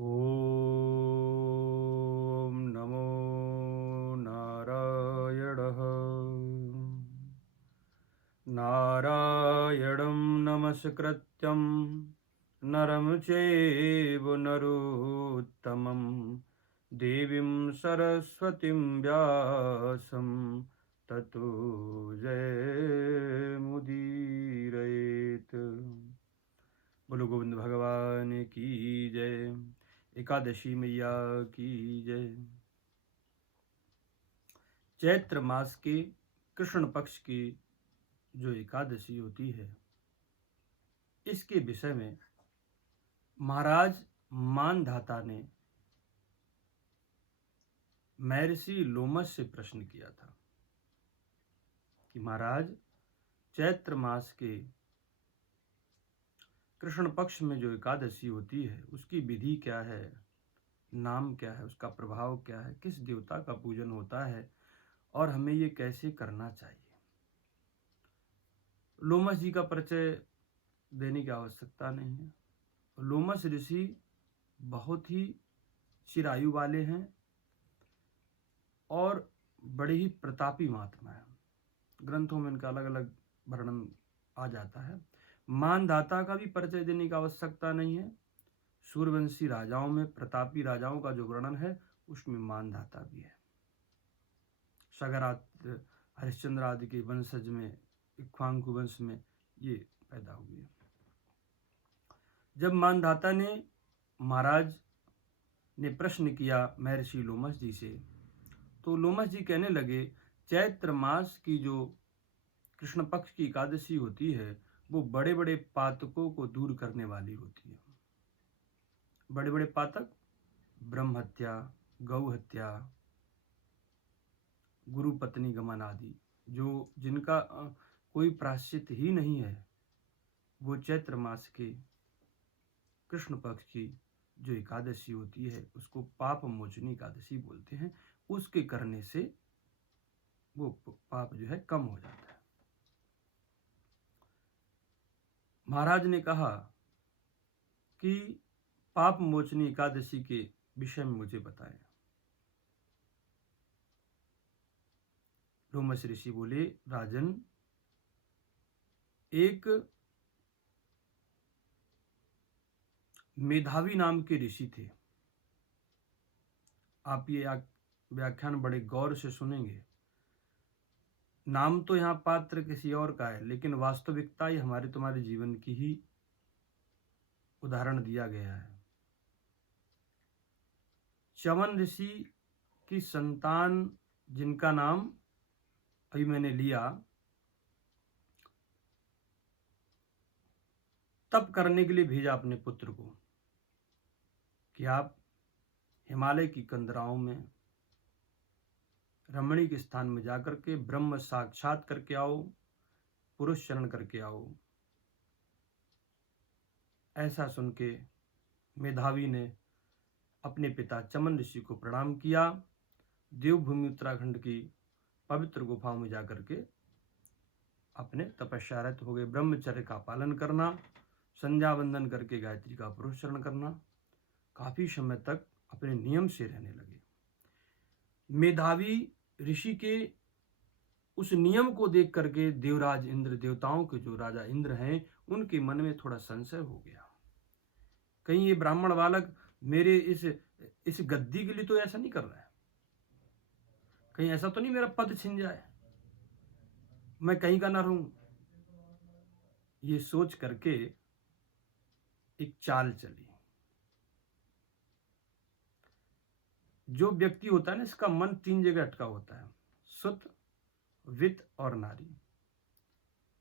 ॐ नमो नारायणः। नारायणं नमस्कृत्यं नरं चैव नरोत्तमं देवीं सरस्वतीं व्यासं ततो जयमुदीरयेत्। बोलो गोविंद भगवान की जय। एकादशी मैया की जय। चैत्र मास के कृष्ण पक्ष की जो एकादशी होती है, इसके विषय में महाराज मानधाता ने महर्षि लोमश से प्रश्न किया था कि महाराज, चैत्र मास के कृष्ण पक्ष में जो एकादशी होती है उसकी विधि क्या है, नाम क्या है, उसका प्रभाव क्या है, किस देवता का पूजन होता है और हमें ये कैसे करना चाहिए। लोमश जी का परिचय देने की आवश्यकता नहीं है। लोमश ऋषि बहुत ही चिरायु वाले हैं और बड़े ही प्रतापी महात्मा हैं। ग्रंथों में इनका अलग अलग वर्णन आ जाता है। मानधाता का भी परिचय देने की आवश्यकता नहीं है। सूर्यवंशी राजाओं में प्रतापी राजाओं का जो वर्णन है उसमें मानधाता भी है। सगरात हरिश्चंद्र आदि के वंशज में, इक्ष्वाकु वंश में ये पैदा हुए। जब मानधाता ने महाराज ने प्रश्न किया महर्षि लोमश जी से, तो लोमश जी कहने लगे, चैत्र मास की जो कृष्ण पक्ष की एकादशी होती है वो बड़े बड़े पातकों को दूर करने वाली होती है। बड़े बड़े पातक, ब्रह्म हत्या, गौ हत्या, गुरु पत्नी गमन आदि, जो जिनका कोई प्रायश्चित ही नहीं है, वो चैत्र मास के कृष्ण पक्ष की जो एकादशी होती है उसको पाप मोचनी एकादशी बोलते हैं। उसके करने से वो पाप जो है कम हो जाता है। महाराज ने कहा कि पाप मोचनी एकादशी के विषय में मुझे बताएं। लोमश ऋषि बोले, राजन, एक मेधावी नाम के ऋषि थे। आप ये व्याख्यान बड़े गौर से सुनेंगे। नाम तो यहाँ पात्र किसी और का है, लेकिन वास्तविकता ये हमारे तुम्हारे जीवन की ही उदाहरण दिया गया है। च्यवन ऋषि की संतान जिनका नाम अभी मैंने लिया, तप करने के लिए भेजा अपने पुत्र को कि आप हिमालय की कंदराओं में रमणीक स्थान में जाकर के ब्रह्म साक्षात करके आओ, पुरुष चरण करके आओ। ऐसा सुन के मेधावी ने अपने पिता चमन ऋषि को प्रणाम किया। देवभूमि उत्तराखंड की पवित्र गुफाओं में जाकर के अपने तपस्यारत हो गए। ब्रह्मचर्य का पालन करना, संध्या वंदन करके गायत्री का पुरुष चरण करना, काफी समय तक अपने नियम से रहने लगे। मेधावी ऋषि के उस नियम को देख करके देवराज इंद्र, देवताओं के जो राजा इंद्र हैं, उनके मन में थोड़ा संशय हो गया। कहीं ये ब्राह्मण बालक मेरे इस गद्दी के लिए तो ऐसा नहीं कर रहा है, कहीं ऐसा तो नहीं मेरा पद छिन जाए, मैं कहीं का ना रहूं। ये सोच करके एक चाल चली। जो व्यक्ति होता है ना, इसका मन 3 जगह अटका होता है, सुत, वित्त और नारी।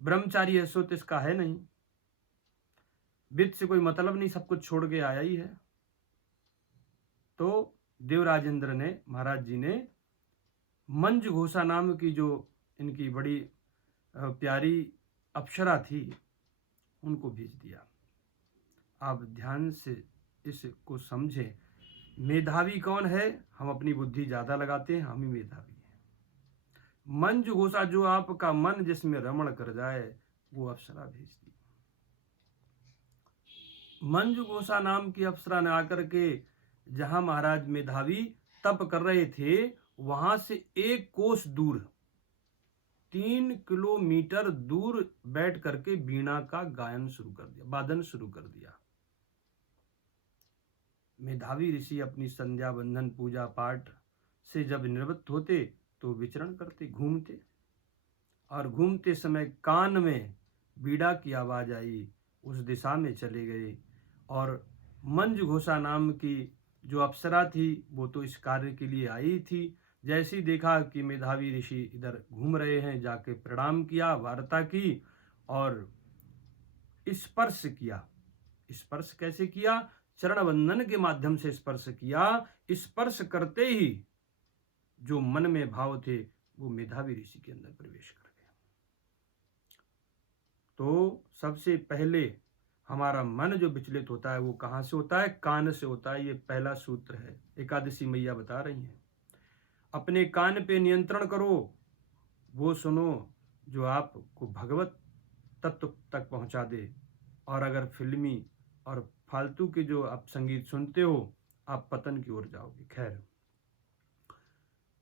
ब्रह्मचारी है, सुत इसका है नहीं, वित्त से कोई मतलब नहीं, सब कुछ छोड़ के आया ही है। तो देवराजेंद्र ने, महाराज जी ने मंज घोषा नाम की जो इनकी बड़ी प्यारी अप्सरा थी, उनको भेज दिया। आप ध्यान से इसको समझें। मेधावी कौन है? हम अपनी बुद्धि ज्यादा लगाते हैं, हम ही मेधावी हैं। मंज घोषा, जो आपका मन जिसमें रमण कर जाए, वो अप्सरा भेज दी। मंजू घोषा नाम की अप्सरा ने आकर के जहां महाराज मेधावी तप कर रहे थे वहां से 1 कोस दूर 3 किलोमीटर दूर बैठ करके वीणा का गायन शुरू कर दिया, वादन शुरू कर दिया। मेधावी ऋषि अपनी संध्या बंधन पूजा पाठ से जब निवृत्त होते तो विचरण करते, घूमते, और घूमते समय कान में बीड़ा की आवाज आई, उस दिशा में चले गए। और मंजू घोषा नाम की जो अप्सरा थी वो तो इस कार्य के लिए आई थी। जैसे ही देखा कि मेधावी ऋषि इधर घूम रहे हैं, जाके प्रणाम किया, वार्ता की और स्पर्श किया। स्पर्श कैसे किया? चरण बंधन के माध्यम से स्पर्श किया। स्पर्श करते ही जो मन में भाव थे वो मेधावी ऋषि के अंदर प्रवेश कर गए। तो सबसे पहले हमारा मन जो विचलित होता है वो कहाँ से होता है? कान से होता है। ये पहला सूत्र है, एकादशी मैया बता रही हैं। अपने कान पे नियंत्रण करो, वो सुनो जो आपको भगवत तत्व तक पहुंचा दे। और अगर फिल्मी और फालतू के जो आप संगीत सुनते हो आप पतन की ओर जाओगे। खैर,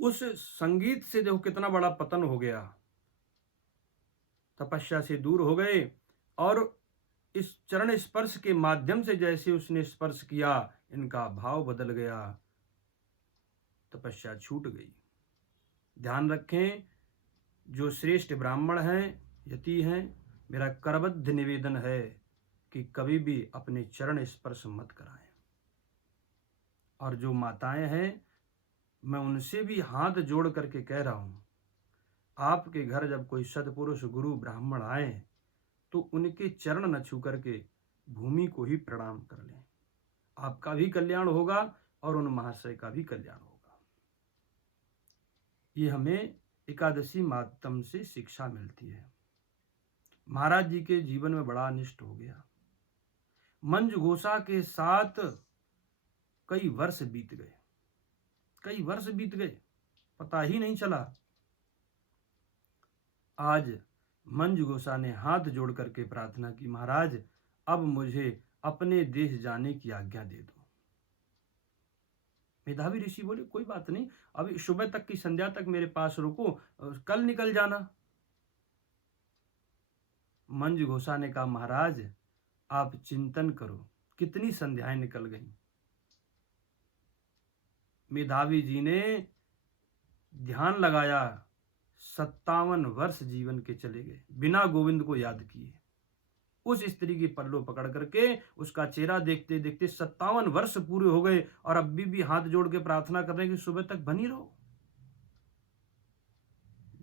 उस संगीत से देखो कितना बड़ा पतन हो गया। तपस्या से दूर हो गए और इस चरण स्पर्श के माध्यम से जैसे उसने स्पर्श किया इनका भाव बदल गया, तपस्या छूट गई। ध्यान रखें, जो श्रेष्ठ ब्राह्मण हैं, यति हैं, मेरा करबद्ध निवेदन है कि कभी भी अपने चरण स्पर्श मत कराएं। और जो माताएं हैं मैं उनसे भी हाथ जोड़ करके कह रहा हूं, आपके घर जब कोई सदपुरुष गुरु ब्राह्मण आए तो उनके चरण न छू करके भूमि को ही प्रणाम कर लें। आपका भी कल्याण होगा और उन महाशय का भी कल्याण होगा। ये हमें एकादशी माध्यम से शिक्षा मिलती है। महाराज जी के जीवन में बड़ा अनिष्ट हो गया। मंजू घोषा के साथ कई वर्ष बीत गए, पता ही नहीं चला। आज मंजू घोषा ने हाथ जोड़ करके प्रार्थना की, महाराज अब मुझे अपने देश जाने की आज्ञा दे दो। मेधावी ऋषि बोले कोई बात नहीं, अभी सुबह तक की संध्या तक मेरे पास रुको, कल निकल जाना। मंजू घोषा ने कहा, महाराज आप चिंतन करो, कितनी संध्याएं निकल गई। मेधावी जी ने ध्यान लगाया, 57 वर्ष जीवन के चले गए बिना गोविंद को याद किए। उस स्त्री की पल्लू पकड़ करके उसका चेहरा देखते देखते 57 वर्ष पूरे हो गए और अब भी हाथ जोड़ के प्रार्थना कर रहे हैं कि सुबह तक बनी रहो।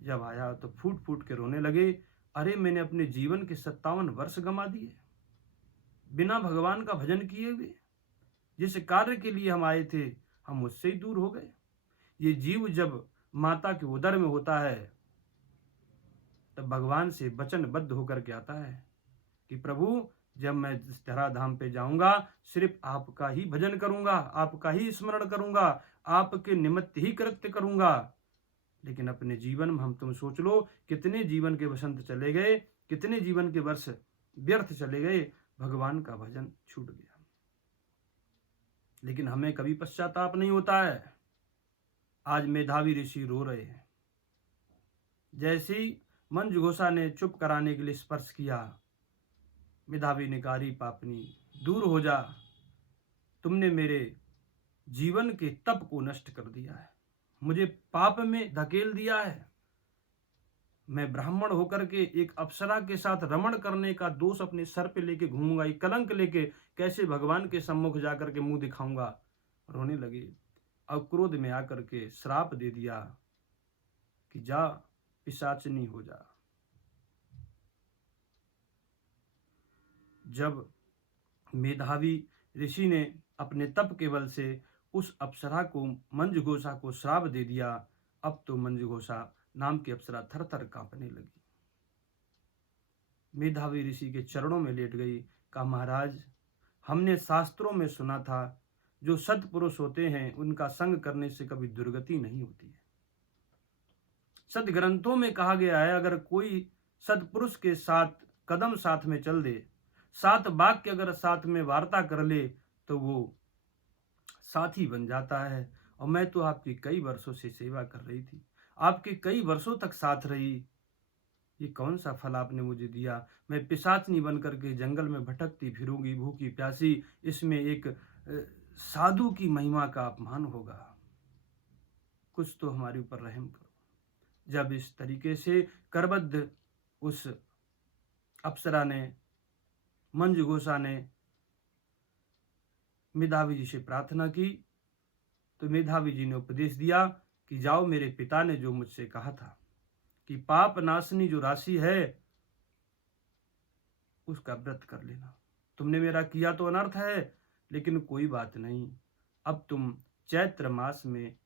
जब आया तो फूट फूट के रोने लगे, अरे मैंने अपने जीवन के 57 वर्ष गंवा दिए बिना भगवान का भजन किए हुए। जिस कार्य के लिए हम आए थे हम उससे ही दूर हो गए। ये जीव जब माता के उदर में होता है तब भगवान से वचनबद्ध होकर के आता है कि प्रभु जब मैं धराधाम पे जाऊंगा सिर्फ आपका ही भजन करूंगा, आपका ही स्मरण करूंगा, आपके निमित्त ही कृत्य करूंगा। लेकिन अपने जीवन में हम तुम सोच लो कितने जीवन के वसंत चले गए, कितने जीवन के वर्ष व्यर्थ चले गए, भगवान का भजन छूट गया। लेकिन हमें कभी पश्चाताप नहीं होता है। आज मेधावी ऋषि रो रहे हैं। जैसे ही मंजू घोषा ने चुप कराने के लिए स्पर्श किया, मेधावी ने कहा, पापनी दूर हो जा, तुमने मेरे जीवन के तप को नष्ट कर दिया है, मुझे पाप में धकेल दिया है। मैं ब्राह्मण होकर के एक अप्सरा के साथ रमण करने का दोष अपने सर पे लेके घूमूंगा, ये कलंक लेके कैसे भगवान के सम्मुख जाकर के मुंह दिखाऊंगा। रोने लगे। अब क्रोध में आकर के श्राप दे दिया कि जा पिशाचनी हो जा। जब मेधावी ऋषि ने अपने तप के बल से उस अप्सरा को मंजू घोषा को श्राप दे दिया, अब तो मंजू घोषा नाम की अप्सरा थर थर कांपने लगी। मेधावी ऋषि के चरणों में लेट गई, कहा, महाराज हमने शास्त्रों में सुना था जो सत्पुरुष होते हैं उनका संग करने से कभी दुर्गति नहीं होती है। सदग्रंथों में कहा गया है अगर कोई सत्पुरुष के साथ कदम साथ में चल दे 7 वाक्य अगर साथ में वार्ता कर ले तो वो साथी बन जाता है। और मैं तो आपकी कई वर्षों से सेवा कर रही थी, आपके कई वर्षों तक साथ रही, ये कौन सा फल आपने मुझे दिया? मैं पिशाचनी बन करके जंगल में भटकती फिरूंगी भूखी प्यासी, इसमें एक साधु की महिमा का अपमान होगा। कुछ तो हमारे ऊपर रहम करो। जब इस तरीके से करबद्ध उस अप्सरा ने, मंजू घोषा ने मेधावी जी से प्रार्थना की तो मेधावी जी ने उपदेश दिया कि जाओ, मेरे पिता ने जो मुझसे कहा था कि पाप नाशनी जो राशि है उसका व्रत कर लेना। तुमने मेरा किया तो अनर्थ है, लेकिन कोई बात नहीं, अब तुम चैत्र मास में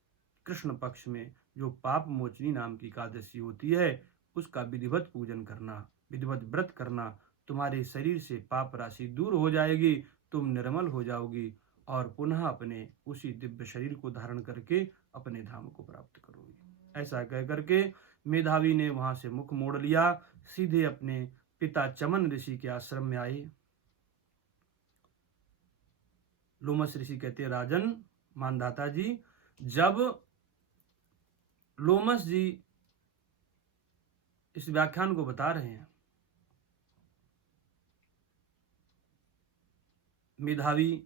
कृष्ण पक्ष में जो पाप मोचनी नाम की एकादशी होती है उसका विधिवत पूजन करना, विधिवत व्रत करना। तुम्हारे शरीर से पाप राशि दूर हो जाएगी, तुम निर्मल हो जाओगी और पुनः अपने उसी दिव्य शरीर को धारण करके अपने धाम को प्राप्त करोगी। ऐसा कह करके मेधावी ने वहां से मुख मोड़ लिया, सीधे अपने पिता चमन ऋषि के आश्रम में आए। लोमस ऋषि कहते हैं, राजन मानधाता जी, जब लोमस जी इस व्याख्यान को बता रहे हैं, मेधावी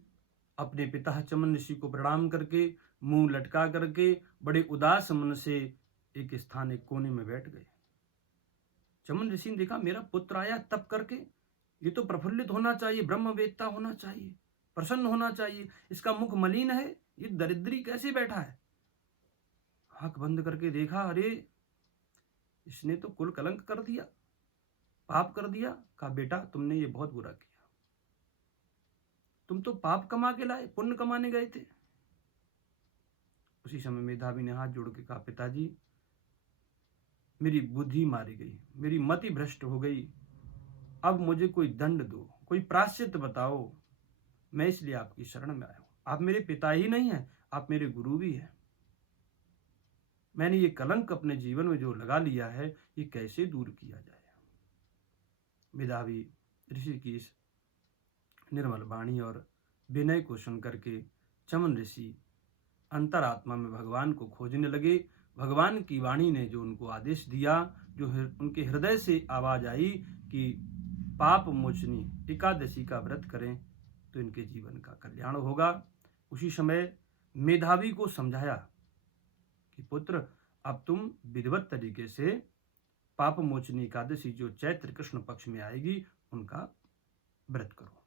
अपने पिता चमन ऋषि को प्रणाम करके मुंह लटका करके बड़े उदास मन से एक स्थान, एक कोने में बैठ गए। चमन ऋषि ने देखा मेरा पुत्र आया तप करके, ये तो प्रफुल्लित होना चाहिए, ब्रह्मवेत्ता होना चाहिए, प्रसन्न होना चाहिए, इसका मुख मलिन है, ये दरिद्री कैसे बैठा है। आंख बंद करके देखा, अरे इसने तो कुल कलंक कर दिया, पाप कर दिया। कहा बेटा तुमने ये बहुत बुरा किया, तुम तो पाप कमा के लाए, पुण्य कमाने गए थे। उसी समय मेधावी ने हाथ जोड़ के कहा, पिताजी मेरी बुद्धि मारी गई, मेरी मति भ्रष्ट हो गई, अब मुझे कोई दंड दो, कोई प्रायश्चित बताओ, मैं इसलिए आपकी शरण में आया हूं। आप मेरे पिता ही नहीं हैं, आप मेरे गुरु भी हैं। मैंने ये कलंक अपने जीवन में जो लगा लिया है, ये कैसे दूर किया जाए। मेधावी ऋषि की इस निर्मल वाणी और विनय को सुनकर के चमन ऋषि अंतरात्मा में भगवान को खोजने लगे। भगवान की वाणी ने जो उनको आदेश दिया, जो उनके हृदय से आवाज आई कि पाप मोचनी एकादशी का व्रत करें तो इनके जीवन का कल्याण होगा। उसी समय मेधावी को समझाया कि पुत्र अब तुम विधिवत तरीके से पाप मोचनी एकादशी जो चैत्र कृष्ण पक्ष में आएगी उनका व्रत करो।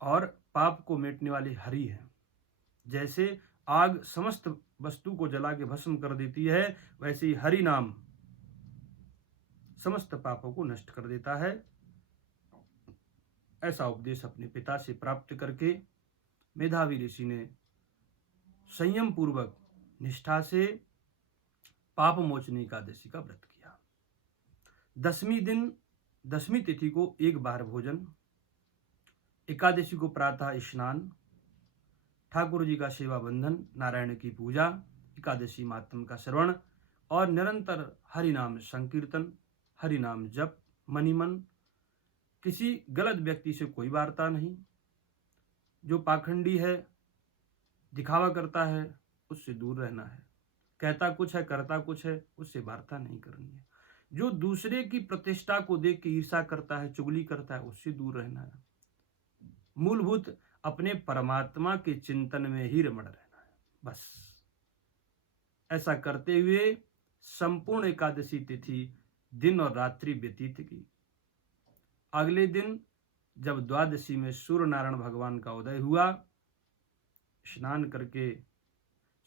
और पाप को मिटने वाली हरि है। जैसे आग समस्त वस्तु को जला के भस्म कर देती है, वैसे ही हरि नाम समस्त पापों को नष्ट कर देता है। ऐसा उपदेश अपने पिता से प्राप्त करके मेधावी ऋषि ने संयम पूर्वक निष्ठा से पाप मोचनी एकादशी का व्रत किया। 10वीं तिथि को एक बार भोजन, एकादशी को प्रातः स्नान, ठाकुर जी का सेवा बंधन, नारायण की पूजा, एकादशी महात्म का श्रवण और निरंतर हरि नाम संकीर्तन, हरि नाम जप मनिमन। किसी गलत व्यक्ति से कोई वार्ता नहीं, जो पाखंडी है, दिखावा करता है, उससे दूर रहना है। कहता कुछ है करता कुछ है, उससे वार्ता नहीं करनी है। जो दूसरे की प्रतिष्ठा को देख के ईर्ष्या करता है, चुगली करता है, उससे दूर रहना है। मूलभूत अपने परमात्मा के चिंतन में ही रमण रहना है, बस। ऐसा करते हुए संपूर्ण एकादशी तिथि दिन और रात्रि व्यतीत की। अगले दिन जब द्वादशी में सूर्य नारायण भगवान का उदय हुआ, स्नान करके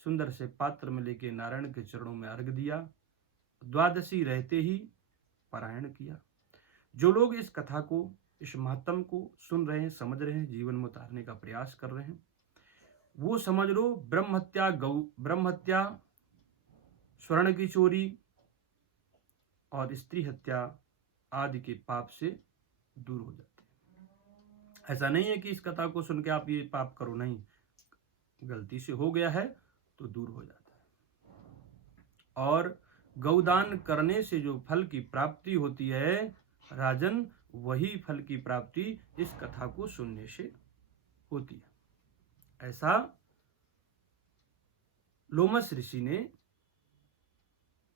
सुंदर से पात्र में लेके नारायण के चरणों में अर्घ दिया। द्वादशी रहते ही पारायण किया। जो लोग इस कथा को, इस महात्म को सुन रहे हैं, समझ रहे हैं, जीवन में उतारने का प्रयास कर रहे हैं, वो समझ लो ब्रह्म हत्या, स्वर्ण की चोरी और स्त्री हत्या आदि के पाप से दूर हो जाते हैं। ऐसा नहीं है कि इस कथा को सुन के आप ये पाप करो, नहीं, गलती से हो गया है तो दूर हो जाता है। और गौदान करने से जो फल की प्राप्ति होती है राजन, वही फल की प्राप्ति इस कथा को सुनने से होती है। ऐसा लोमस ऋषि ने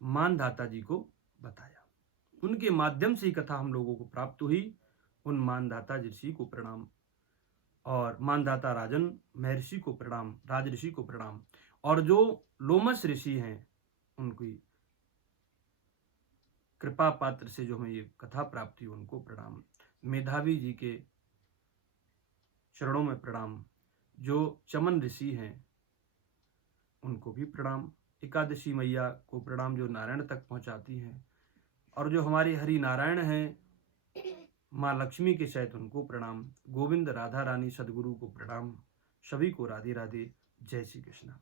मानधाता जी को बताया। उनके माध्यम से ही कथा हम लोगों को प्राप्त हुई। उन मानधाता ऋषि को प्रणाम, और मानधाता राजन महर्षि को प्रणाम, राजऋषि को प्रणाम, और जो लोमस ऋषि हैं उनकी कृपा पात्र से जो हमें ये कथा प्राप्ति उनको प्रणाम। मेधावी जी के चरणों में प्रणाम। जो चमन ऋषि हैं उनको भी प्रणाम। एकादशी मैया को प्रणाम जो नारायण तक पहुंचाती हैं। और जो हमारे हरि नारायण हैं माँ लक्ष्मी के सहित उनको प्रणाम। गोविंद राधा रानी सदगुरु को प्रणाम। सभी को राधे राधे। जय श्री कृष्ण।